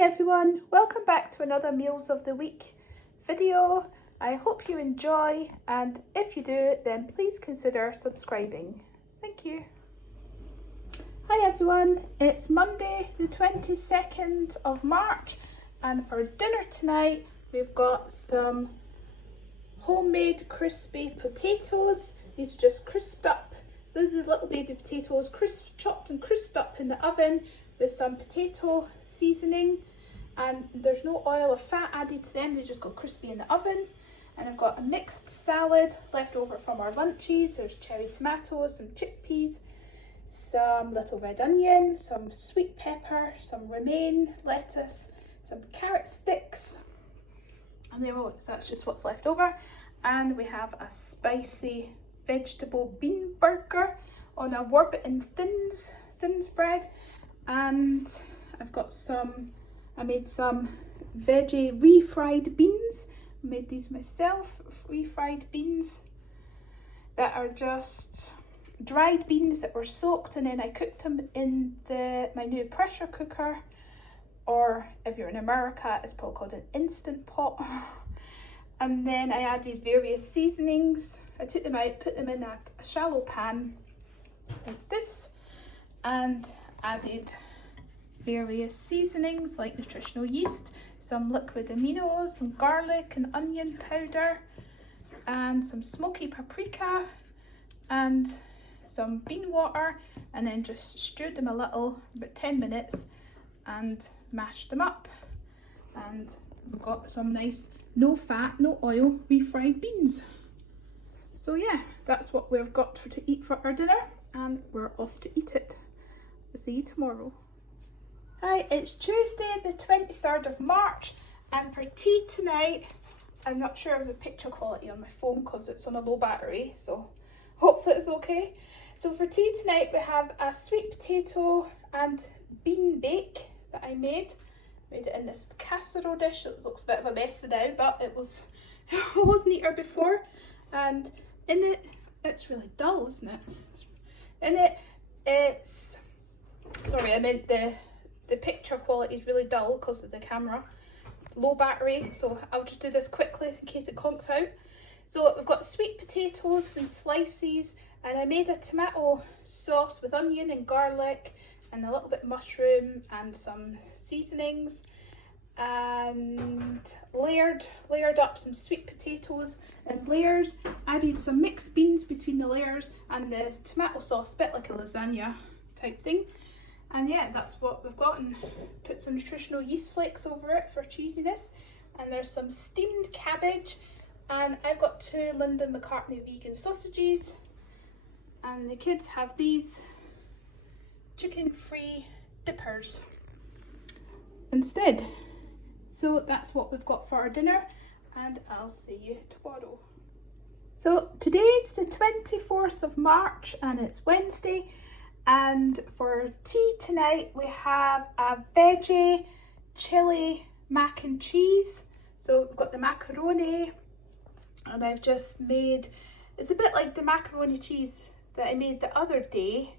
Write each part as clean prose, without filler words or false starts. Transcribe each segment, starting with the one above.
Hi everyone, welcome back to another Meals of the Week video. I hope you enjoy, and if you do, then please consider subscribing. Thank you. Hi everyone, it's Monday the 22nd of March, and for dinner tonight we've got some homemade crispy potatoes. These are just crisped up, the little baby potatoes, chopped and crisped up in the oven with some potato seasoning, and there's no oil or fat added to them, they just got crispy in the oven. And I've got a mixed salad left over from our lunches. There's cherry tomatoes, some chickpeas, some little red onion, some sweet pepper, some romaine lettuce, some carrot sticks, and so that's just what's left over. And we have a spicy vegetable bean burger on a Warburton thins bread. And I've got I made some veggie refried beans. I made these myself, refried beans that are just dried beans that were soaked, and then I cooked them in my new pressure cooker, or if you're in America, it's probably called an Instant Pot. And then I added various seasonings. I took them out, put them in a shallow pan like this, and added various seasonings like nutritional yeast, some liquid aminos, some garlic and onion powder, and some smoky paprika, and some bean water, and then just stewed them a little, about 10 minutes, and mashed them up. And we've got some nice no fat, no oil refried beans. So yeah, that's what we've got to eat for our dinner, and we're off to eat it. See you tomorrow. Hi, it's Tuesday the 23rd of March, and for tea tonight, I'm not sure of the picture quality on my phone because it's on a low battery, so hopefully it's okay. So for tea tonight we have a sweet potato and bean bake that I made it in this casserole dish. It looks a bit of a mess now, but it was neater before. And in it, it's really dull, isn't it? In it, it's, sorry, I meant the picture quality is really dull because of the camera, low battery, so I'll just do this quickly in case it conks out. So we've got sweet potatoes and slices, and I made a tomato sauce with onion and garlic and a little bit of mushroom and some seasonings, and layered up some sweet potatoes in layers, added some mixed beans between the layers and the tomato sauce, a bit like a lasagna type thing. And yeah, that's what we've got, and put some nutritional yeast flakes over it for cheesiness. And there's some steamed cabbage, and I've got 2 Linda McCartney vegan sausages, and the kids have these chicken-free dippers instead. So that's what we've got for our dinner, and I'll see you tomorrow. So today's the 24th of March, and it's Wednesday. And for tea tonight we have a veggie chili mac and cheese. So we've got the macaroni, and I've just made, it's a bit like the macaroni cheese that I made the other day,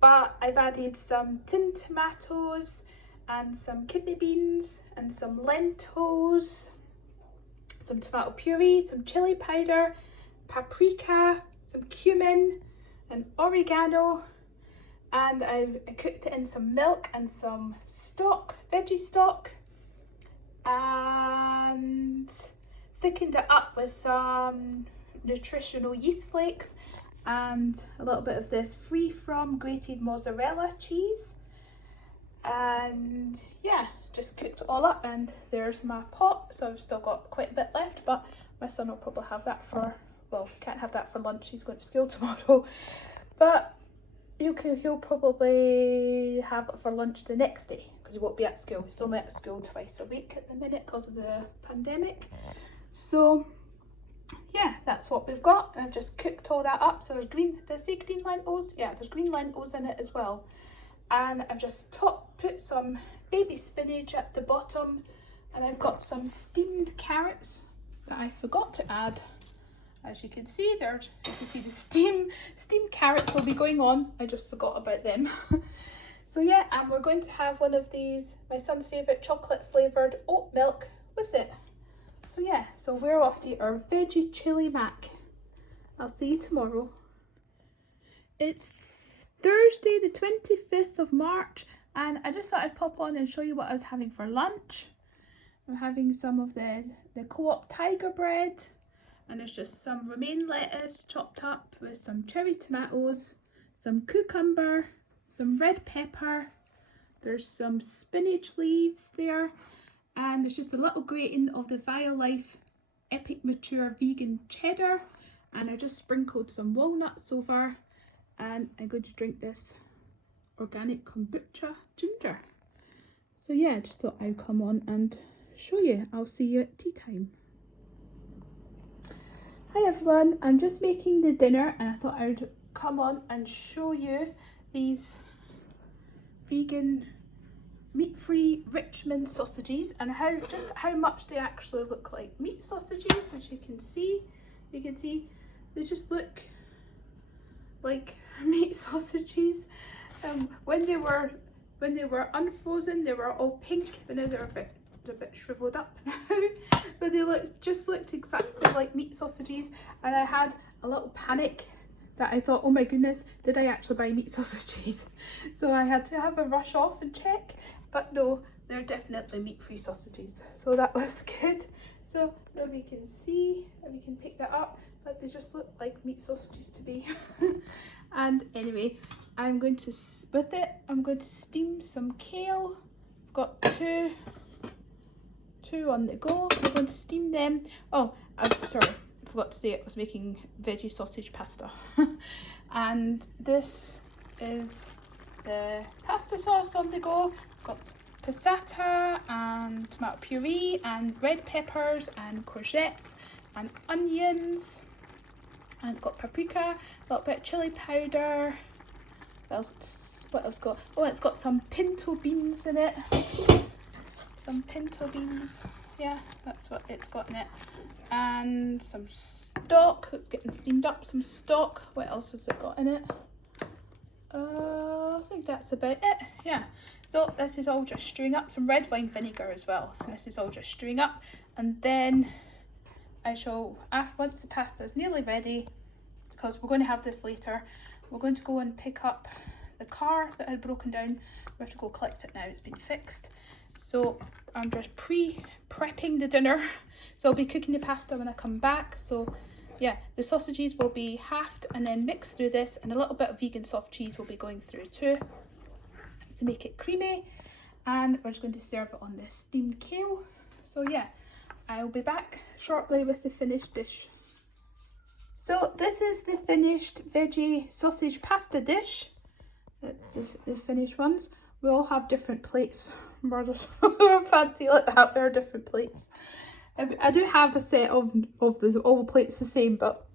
but I've added some tinned tomatoes and some kidney beans and some lentils, some tomato puree, some chili powder, paprika, some cumin and oregano. And I cooked it in some milk and some stock, veggie stock, and thickened it up with some nutritional yeast flakes and a little bit of this free from grated mozzarella cheese. And yeah, just cooked it all up, and there's my pot. So I've still got quite a bit left, but my son will probably have that for, well, can't have that for lunch, he's going to school tomorrow, but he'll probably have it for lunch the next day because he won't be at school. He's only at school twice a week at the minute because of the pandemic. So yeah, that's what we've got. I've just cooked all that up. So there's green, did I say green lentils? Yeah, there's green lentils in it as well. And I've just put some baby spinach at the bottom, and I've got some steamed carrots that I forgot to add. As you can see there, you can see the steamed carrots will be going on. I just forgot about them. So yeah, and we're going to have one of these, my son's favourite chocolate flavoured oat milk with it. So yeah, so we're off to eat our veggie chili mac. I'll see you tomorrow. It's Thursday the 25th of March, and I just thought I'd pop on and show you what I was having for lunch. I'm having some of the Co-op Tiger bread, and there's just some romaine lettuce chopped up with some cherry tomatoes, some cucumber, some red pepper, there's some spinach leaves there, and there's just a little grating of the Violife Epic Mature Vegan Cheddar, and I just sprinkled some walnuts over, and I'm going to drink this organic kombucha ginger. So yeah, I just thought I'd come on and show you. I'll see you at tea time. Hi everyone, I'm just making the dinner and I thought I would come on and show you these vegan meat-free Richmond sausages and just how much they actually look like meat sausages. As you can see, they just look like meat sausages. When they were unfrozen, they were all pink, but now they're a bit shriveled up now. But they just looked exactly like meat sausages, and I had a little panic that I thought, oh my goodness, did I actually buy meat sausages? So I had to have a rush off and check, but no, they're definitely meat-free sausages, so that was good. So now we can see, and we can pick that up, but they just look like meat sausages to me. And anyway, I'm going to steam some kale. I've got two on the go. I'm going to steam them. Oh, sorry, I forgot to say I was making veggie sausage pasta. And this is the pasta sauce on the go. It's got passata and tomato puree and red peppers and courgettes and onions, and it's got paprika, a little bit of chili powder. What else got? Oh, it's got some pinto beans in it. Some pinto beans, yeah, that's what it's got in it. And some stock, it's getting steamed up, some stock. What else has it got in it? I think that's about it, yeah. So this is all just stewing up, some red wine vinegar as well. And this is all just stewing up. And then I shall, once the pasta is nearly ready, because we're going to have this later, we're going to go and pick up the car that had broken down. We have to go collect it now, it's been fixed. So I'm just prepping the dinner. So I'll be cooking the pasta when I come back. So yeah, the sausages will be halved and then mixed through this, and a little bit of vegan soft cheese will be going through too to make it creamy. And we're just going to serve it on this steamed kale. So yeah, I'll be back shortly with the finished dish. So this is the finished veggie sausage pasta dish. That's the finished ones. We all have different plates. We're fancy like that. There are different plates. I do have a set of all the plates the same, but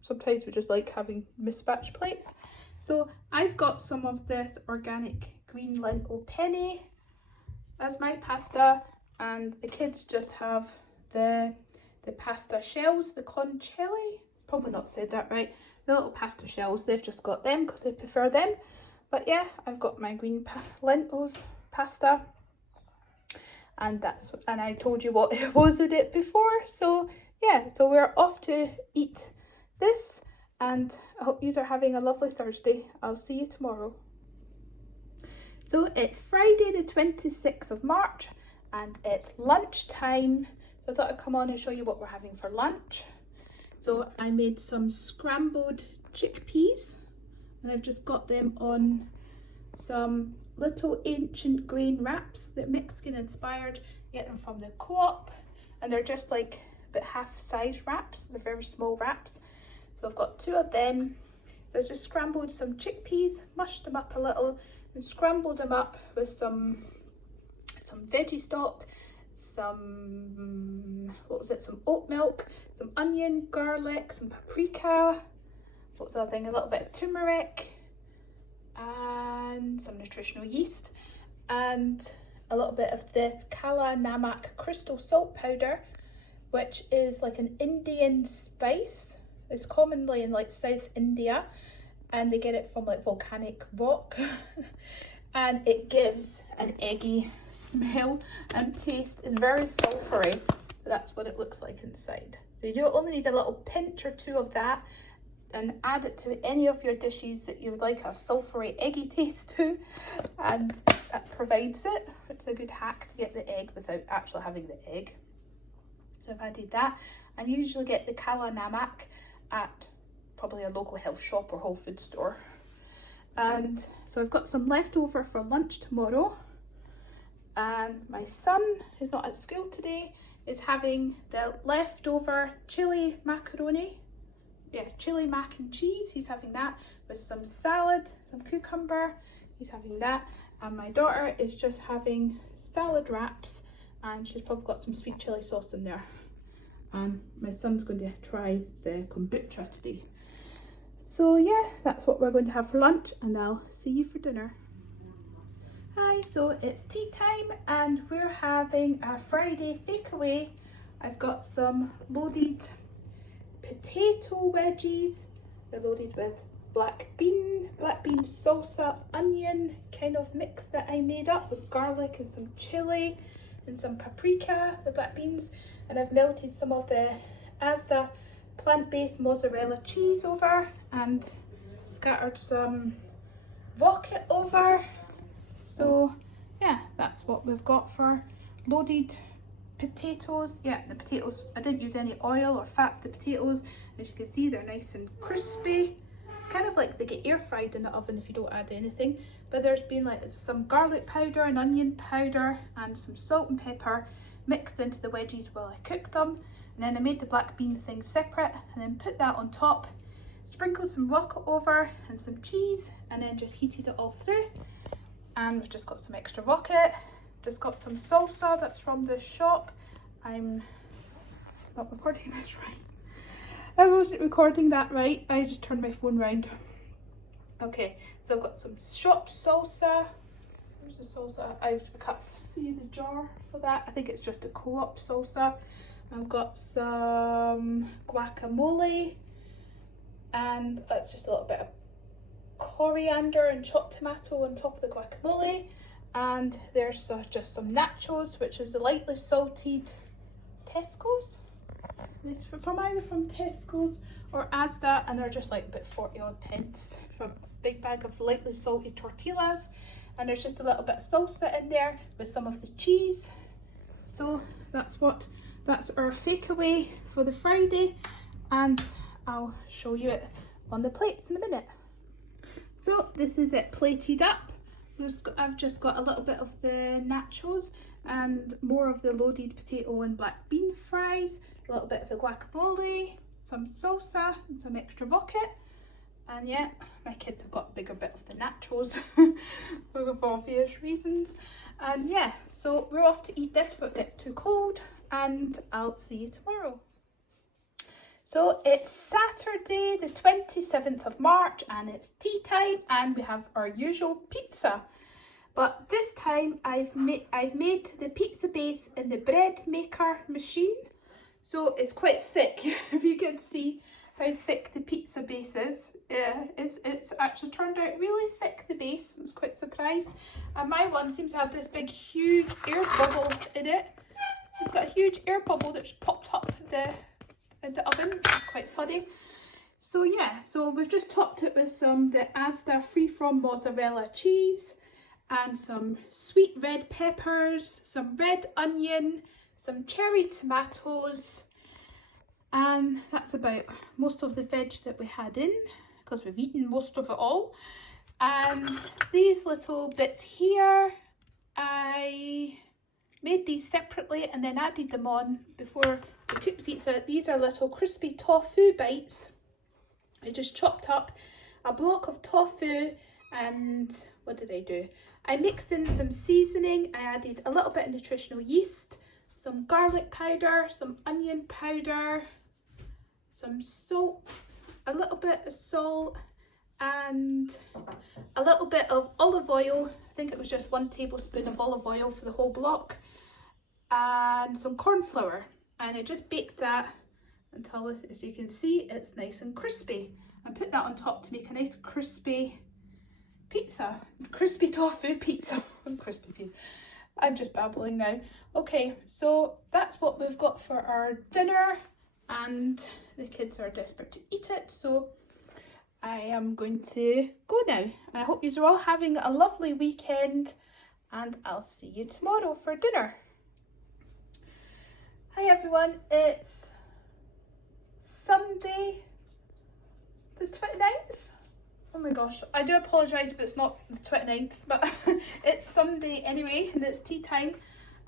sometimes we just like having mismatched plates. So I've got some of this organic green lentil penne as my pasta, and the kids just have the pasta shells, the concelli. Probably not said that right. The little pasta shells. They've just got them because they prefer them. But yeah, I've got my green lentils pasta, and I told you what it was in it before. So yeah, so we're off to eat this, and I hope you are having a lovely Thursday. I'll see you tomorrow. So it's Friday the 26th of March, and it's lunchtime. So I thought I'd come on and show you what we're having for lunch. So I made some scrambled chickpeas, and I've just got them on some little ancient grain wraps that Mexican inspired. Get them from the Co-op, and they're just like about half size wraps. They're very small wraps. So I've got two of them. So I just scrambled some chickpeas, mushed them up a little, and scrambled them up with some veggie stock, some oat milk, some onion, garlic, some paprika, what's the other thing, a little bit of turmeric, and some nutritional yeast, and a little bit of this Kala Namak crystal salt powder, which is like an Indian spice. It's commonly in like South India, and they get it from like volcanic rock. and it gives an eggy smell and taste. It's very sulphury. That's what it looks like inside. So you only need a little pinch or two of that, and add it to any of your dishes that you would like a sulphury eggy taste to, and that provides it. It's a good hack to get the egg without actually having the egg. So I've added that. I usually get the Kala Namak at probably a local health shop or Whole Food store. And so I've got some leftover for lunch tomorrow. And my son, who's not at school today, is having the leftover chili macaroni. Yeah, chili mac and cheese. He's having that with some salad, some cucumber. He's having that. And my daughter is just having salad wraps, and she's probably got some sweet chili sauce in there. And my son's going to try the kombucha today. So yeah, that's what we're going to have for lunch, and I'll see you for dinner. Hi, so it's tea time and we're having a Friday takeaway. I've got some loaded potato wedges. They're loaded with black bean salsa, onion kind of mix that I made up with garlic and some chili and some paprika, the black beans, and I've melted some of the Asda plant-based mozzarella cheese over and scattered some rocket over. So yeah, that's what we've got for loaded potatoes. Yeah, the potatoes, I didn't use any oil or fat for the potatoes. As you can see, they're nice and crispy. It's kind of like they get air fried in the oven if you don't add anything. But there's been like some garlic powder and onion powder and some salt and pepper mixed into the wedges while I cooked them. And then I made the black bean thing separate and then put that on top, sprinkled some rocket over and some cheese, and then just heated it all through. And we've just got some extra rocket, just got some salsa that's from the shop. I'm not recording this right. I wasn't recording that right. I just turned my phone round. Okay, so I've got some shop salsa. Where's the salsa? I can't see the jar for that. I think it's just a co-op salsa. I've got some guacamole, and that's just a little bit of coriander and chopped tomato on top of the guacamole. And there's just some nachos, which is the lightly salted Tesco's. It's from either from Tesco's or Asda, and they're just like about 40 odd pence from a big bag of lightly salted tortillas. And there's just a little bit of salsa in there with some of the cheese. So that's our takeaway for the Friday, and I'll show you it on the plates in a minute. So this is it plated up. I've just got a little bit of the nachos and more of the loaded potato and black bean fries, a little bit of the guacamole, some salsa and some extra rocket. And yeah, my kids have got a bigger bit of the nachos for obvious reasons. And yeah, so we're off to eat this before it gets too cold, and I'll see you tomorrow. So it's Saturday the 27th of March and it's tea time, and we have our usual pizza. But this time I've made the pizza base in the bread maker machine. So it's quite thick. If you can see how thick the pizza base is. It's actually turned out really thick, the base. I was quite surprised. And my one seems to have this big huge air bubble in it. It's got a huge air bubble that just popped up in the oven. It's quite funny. So yeah, so we've just topped it with the Asda free-from mozzarella cheese and some sweet red peppers, some red onion, some cherry tomatoes, and that's about most of the veg that we had in, because we've eaten most of it all. And these little bits here, I made these separately and then added them on before we cooked the pizza. These are little crispy tofu bites. I just chopped up a block of tofu, and what did I do? I mixed in some seasoning. I added a little bit of nutritional yeast, some garlic powder, some onion powder, some salt, a little bit of salt, and a little bit of olive oil. I think it was just 1 tablespoon of olive oil for the whole block, and some corn flour. And I just baked that until, as you can see, it's nice and crispy. I put that on top to make a nice crispy pizza, crispy tofu pizza. Crispy pizza. I'm just babbling now. Okay, so that's what we've got for our dinner, and the kids are desperate to eat it, so I am going to go now. I hope you're all having a lovely weekend, and I'll see you tomorrow for dinner. Hi everyone, it's Sunday the 29th. Oh my gosh, I do apologise if it's not the 29th, but it's Sunday anyway, and it's tea time,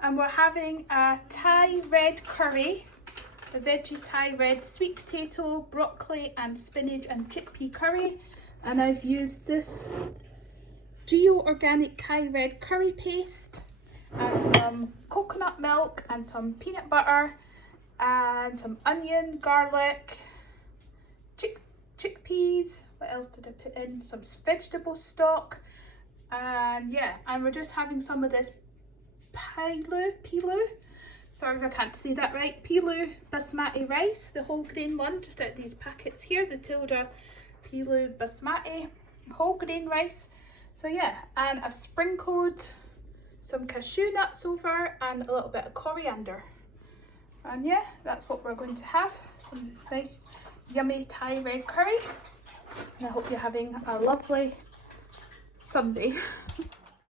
and we're having a Thai red curry, a veggie Thai red sweet potato, broccoli and spinach and chickpea curry, and I've used this Geo Organic Thai red curry paste and some coconut milk and some peanut butter and some onion, garlic, chickpeas. What else did I put in? Some vegetable stock, and yeah, and we're just having some of this pilu. Sorry if I can't say that right. Pilu basmati rice, the whole grain one, just out of these packets here, the Tilda Pilu basmati whole grain rice. So yeah, and I've sprinkled some cashew nuts over and a little bit of coriander. And yeah, that's what we're going to have. Some nice yummy Thai red curry. And I hope you're having a lovely Sunday.